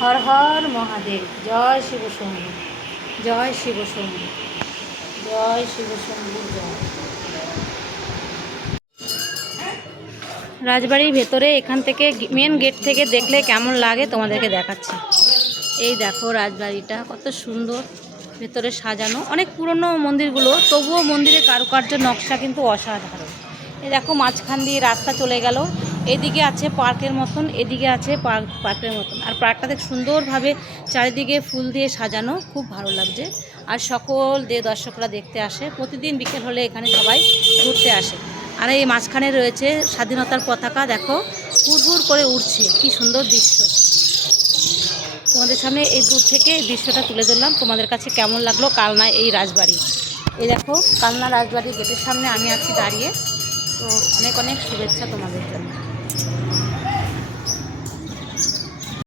হর হর মহাদেব। জয় শিব শম্ভু, জয় শিব শম্ভু, জয় শিব শম্ভু, জয়। রাজবাড়ির ভেতরে এখান থেকে মেন গেট থেকে দেখলে কেমন লাগে তোমাদেরকে দেখাচ্ছি। এই দেখো রাজবাড়িটা কত সুন্দর, ভেতরে সাজানো। অনেক পুরনো মন্দিরগুলো, তবুও মন্দিরের কারুকার্য নকশা কিন্তু অসাধারণ। এই দেখো মাঝখান দিয়ে রাস্তা চলে গেল, এদিকে আছে পার্কের মতন, এদিকে আছে পার্কের মতন। আর পার্কটা দেখ সুন্দরভাবে চারিদিকে ফুল দিয়ে সাজানো, খুব ভালো লাগছে। আর সকল দর্শকরা দেখতে আসে, প্রতিদিন বিকেল হলে এখানে সবাই ঘুরতে আসে। আর এই মাঝখানে রয়েছে স্বাধীনতার পতাকা, দেখো হুড় করে উড়ছে, কি সুন্দর দৃশ্য। তোমাদের সামনে এই দূর থেকে এই দৃশ্যটা তুলে ধরলাম। তোমাদের কাছে কেমন লাগলো কালনা এই রাজবাড়ি? এই দেখো কালনা রাজবাড়ির গেটের সামনে আমি আছি দাঁড়িয়ে। তো অনেক অনেক শুভেচ্ছা তোমাদের জন্য।